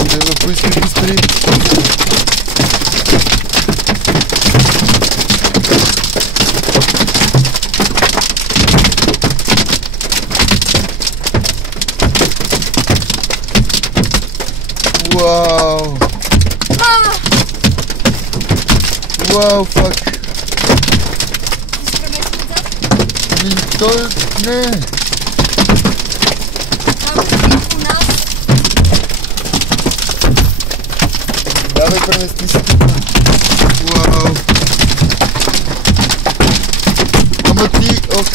Идеме, поискай ги спри. Вау! Вау, фак! Той не! Давай, премести се тук. Вау! Ама ти... Ох!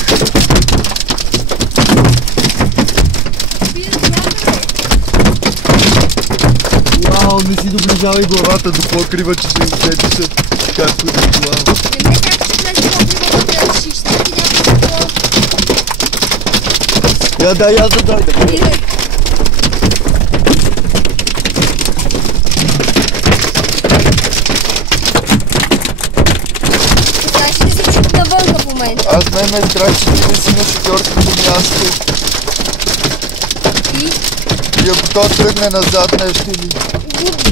Вау, не си доближавай главата до покрива, че се усетише както е това. Не как ще влезе покрива да решиш, ще ти някакво... Я да дойда. Аз ме е страх, че ти не си на шофьорското място. И ако той тръгне назад, нещо ли?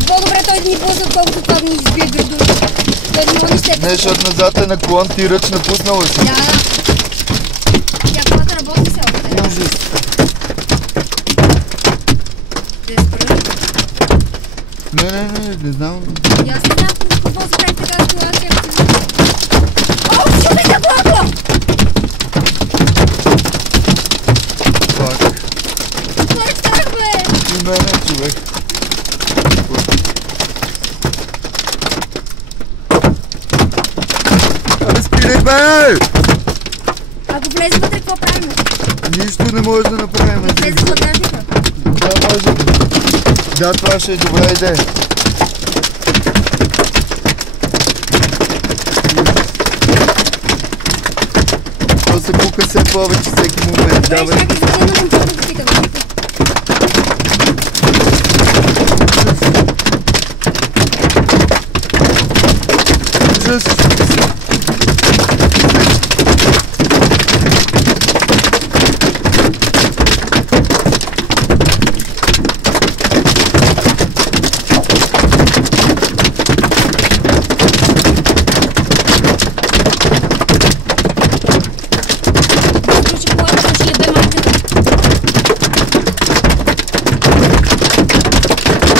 По-добре той да ни пусне, отколкото това да ни избие градушка. Той да няма нищо. Не, защото назад е наклон, ти ръч напуснала си. Да. Тя колата работи се още. Ужас. Не знам. И аз не знам какво се прави така ситуация. О, чупи за колата! Фак. Кой стар, бе? И мене, човек. Абе, спирай, бе! Ако влезе вътре, какво правим? Нищо не може да направим. Влезе в багажника? Да, може. Да, това ще е добра идея. То се пука все повече всеки момент. Давай. Чакай, за да момчето да питам. Ужас.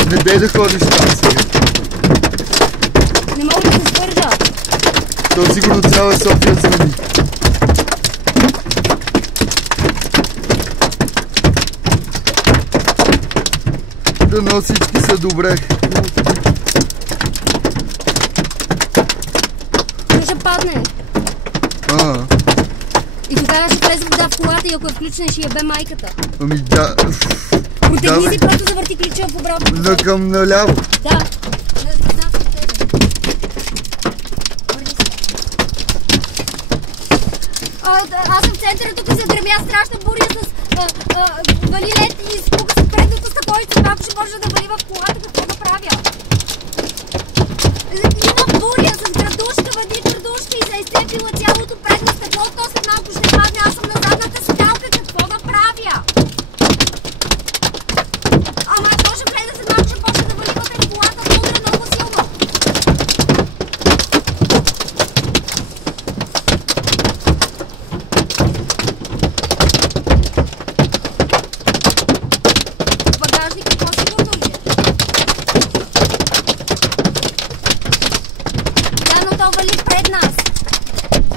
Не бей да ходиш там сега. Не мога да се свържа. То сигурно цяла София звъни. Дано всички са добре. Ще падне. И тогава ще влезе вода в колата и ако е включена, ще ябе майката. Ами да. Протегни си, просто завърти ключа в обратно. Накъм наляво. Да. Аз съм в центъра, тук се гремя страшна буря с вали лед и спука с предното стъкло и ако ще може да вали в колата, какво да правя? Има буря с градушка, въди градушка и се е изцепила цялото предно стъкло, то след малко ще падне, аз съм на задната седалка, какво да правя? Ама то ще влезе след малко, ще почне да вали вътре в колата, да удра много силно.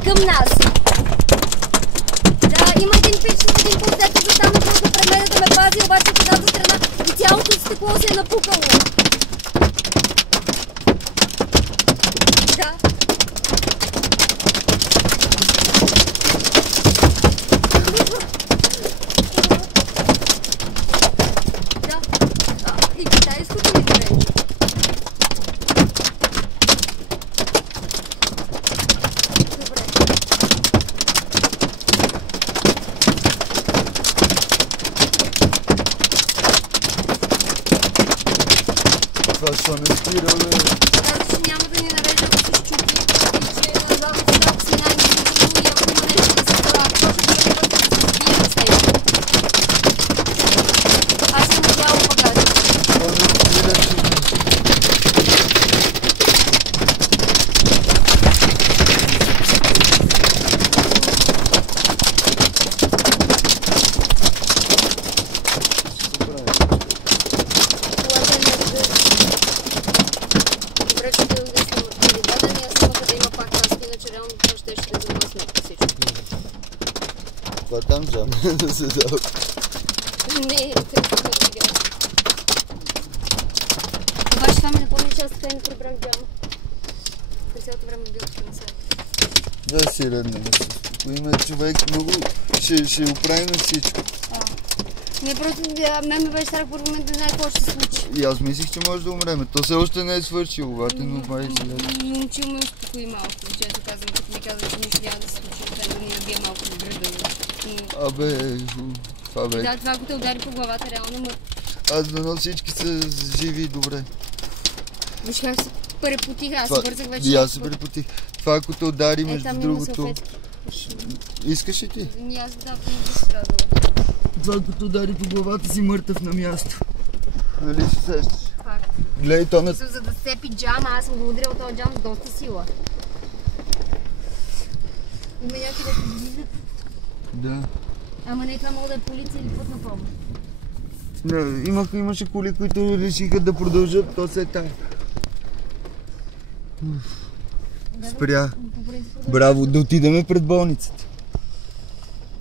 Към нас. Да, има един пич с един пулс, дето застана просто пред мен да ме пази, обаче от едната страна и цялото стекло се е напукало. Да. Да. И китайското ми гореше. Това що не спира, бе? Каза, че няма да ни нарежда да се щупи и че назад стък си най-низко и ако има нещо да се пора, то ще бъде да се разбира с него. Аз съм надяла багажа. Това не спира. държа да се дава. Не, трябва да видя. Обаче това ми напомня, че аз така не прибрах джама. През цялото време бил в концерт. Да си редно, има човек много, ще оправим всичко. Не, просто мен ме беше страх първо момент да знае какво ще се случи. И аз мислих, че може да умреме. То все още не е свършило, обаче, но май зле. И момчил ме успокои малко, често казвам, като ми казва, че нищо няма да се случи, да ни набие малко в града. Абе, това бе. Да, това ако те удари по главата, реално мъртв. Аз дано всички са живи и добре. Виж как се препотих, аз се бързах вече. И аз се препотих. Това ако те удари между другото... Искаш ли ти? Ами аз да, не се страдала. Това като удари по главата си мъртъв на място. Нали се сещаш? Факт. Гледай то на... За да сцепи джама, аз съм го ударил този джам с доста сила. Има някакви да се движат. Да. Ама не, това мога да е полиция или пътна помощ. Не, имаше коли, които решиха да продължат, то се е тая. Спря. Браво, да отидеме пред болницата.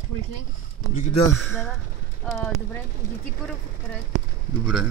Поликлиника? Да. Да. Добре, иди ти първо. Добре.